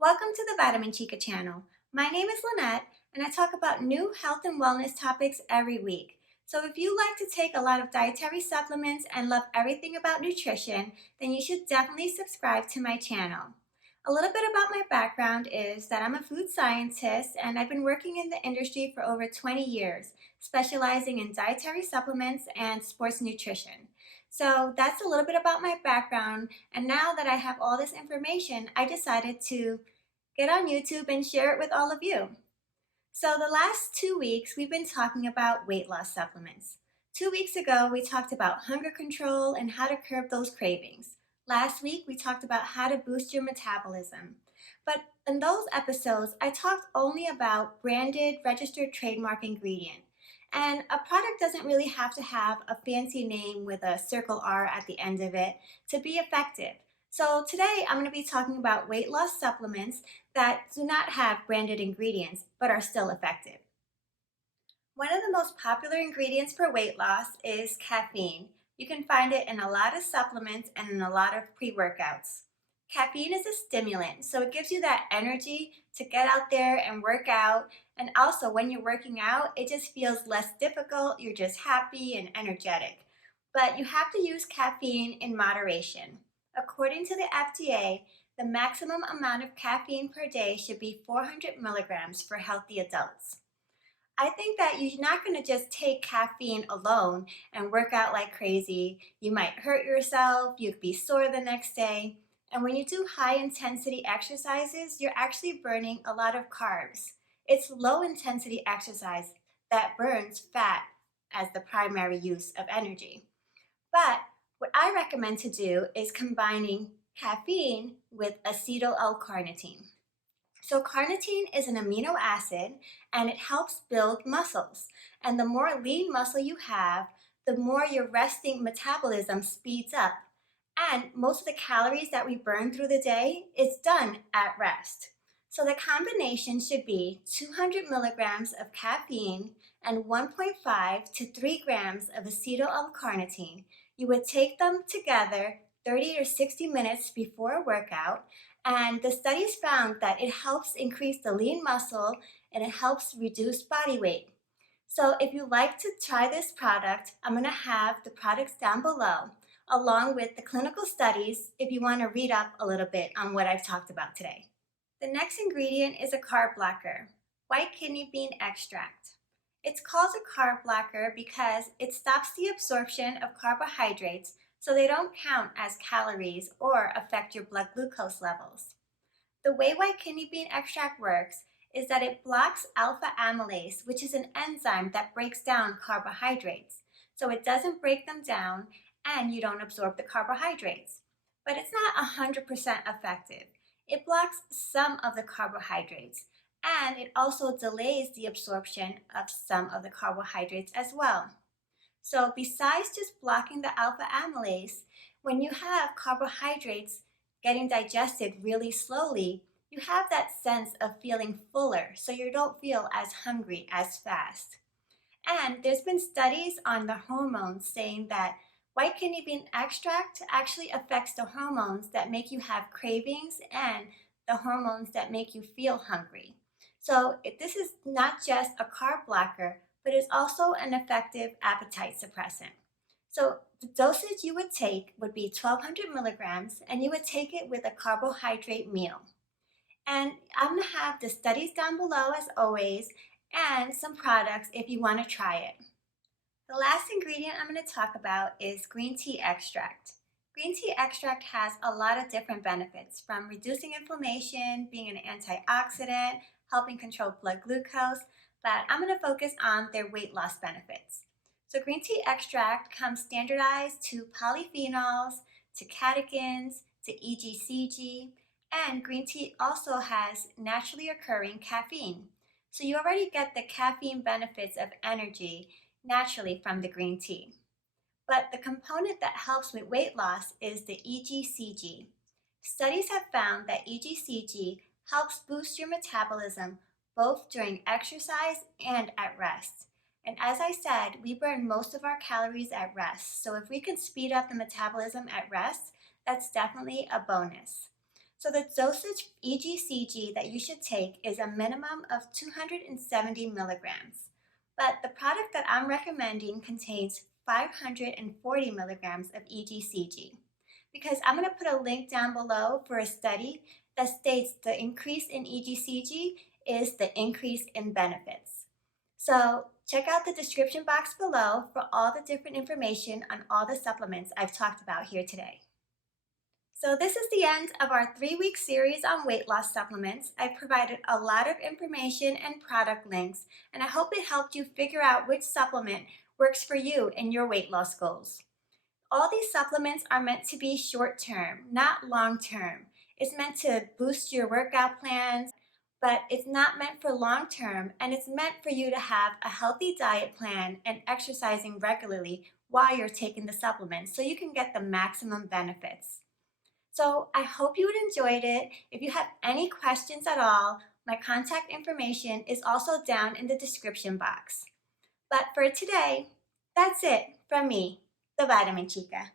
Welcome to the Vitamin Chica channel. My name is Lynette, and I talk about new health and wellness topics every week. So if you like to take a lot of dietary supplements and love everything about nutrition, then you should definitely subscribe to my channel. A little bit about my background is that I'm a food scientist and I've been working in the industry for over 20 years, specializing in dietary supplements and sports nutrition. So that's a little bit about my background, and now that I have all this information, I decided to get on YouTube and share it with all of you. So, the last 2 weeks, we've been talking about weight loss supplements. 2 weeks ago, we talked about hunger control and how to curb those cravings. Last week, we talked about how to boost your metabolism. But in those episodes, I talked only about branded, registered trademark ingredient. And a product doesn't really have to have a fancy name with a circle R at the end of it to be effective. So today I'm going to be talking about weight loss supplements that do not have branded ingredients but are still effective. One of the most popular ingredients for weight loss is caffeine. You can find it in a lot of supplements and in a lot of pre-workouts. Caffeine is a stimulant, so it gives you that energy to get out there and work out. And also, when you're working out, it just feels less difficult. You're just happy and energetic. But you have to use caffeine in moderation. According to the FDA, the maximum amount of caffeine per day should be 400 milligrams for healthy adults. I think that you're not going to just take caffeine alone and work out like crazy. You might hurt yourself, you could be sore the next day. And when you do high intensity exercises, you're actually burning a lot of carbs. It's low intensity exercise that burns fat as the primary use of energy. But what I recommend to do is combining caffeine with acetyl-L-carnitine. So carnitine is an amino acid and it helps build muscles. And the more lean muscle you have, the more your resting metabolism speeds up. And most of the calories that we burn through the day is done at rest. So the combination should be 200 milligrams of caffeine and 1.5 to 3 grams of acetyl-L-carnitine. You would take them together 30 or 60 minutes before a workout, and the studies found that it helps increase the lean muscle and it helps reduce body weight. So if you like to try this product, I'm going to have the products down below, along with the clinical studies if you want to read up a little bit on what I've talked about today. The next ingredient is a carb blocker, white kidney bean extract. It's called a carb blocker because it stops the absorption of carbohydrates so they don't count as calories or affect your blood glucose levels. The way white kidney bean extract works is that it blocks alpha amylase, which is an enzyme that breaks down carbohydrates. So it doesn't break them down and you don't absorb the carbohydrates. But it's not 100% effective. It blocks some of the carbohydrates and it also delays the absorption of some of the carbohydrates as well. So besides just blocking the alpha amylase, when you have carbohydrates getting digested really slowly, you have that sense of feeling fuller, so you don't feel as hungry as fast. And there's been studies on the hormones saying that white kidney bean extract actually affects the hormones that make you have cravings and the hormones that make you feel hungry. So this is not just a carb blocker, but it's also an effective appetite suppressant. So the dosage you would take would be 1200 milligrams, and you would take it with a carbohydrate meal. And I'm going to have the studies down below as always, and some products if you want to try it. The last ingredient I'm going to talk about is green tea extract. Green tea extract has a lot of different benefits, from reducing inflammation, being an antioxidant, helping control blood glucose, but I'm going to focus on their weight loss benefits. So green tea extract comes standardized to polyphenols, to catechins, to EGCG, and green tea also has naturally occurring caffeine. So you already get the caffeine benefits of energy naturally from the green tea. But the component that helps with weight loss is the EGCG. Studies have found that EGCG helps boost your metabolism both during exercise and at rest. And as I said, we burn most of our calories at rest. So if we can speed up the metabolism at rest, that's definitely a bonus. So the dosage EGCG that you should take is a minimum of 270 milligrams. But the product that I'm recommending contains 540 milligrams of EGCG because I'm going to put a link down below for a study that states the increase in EGCG is the increase in benefits. So check out the description box below for all the different information on all the supplements I've talked about here today. So this is the end of our 3-week series on weight loss supplements. I've provided a lot of information and product links, and I hope it helped you figure out which supplement works for you in your weight loss goals. All these supplements are meant to be short-term, not long-term. It's meant to boost your workout plans, but it's not meant for long-term, and it's meant for you to have a healthy diet plan and exercising regularly while you're taking the supplements so you can get the maximum benefits. So I hope you enjoyed it. If you have any questions at all, my contact information is also down in the description box. But for today, that's it from me, the Vitamin Chica.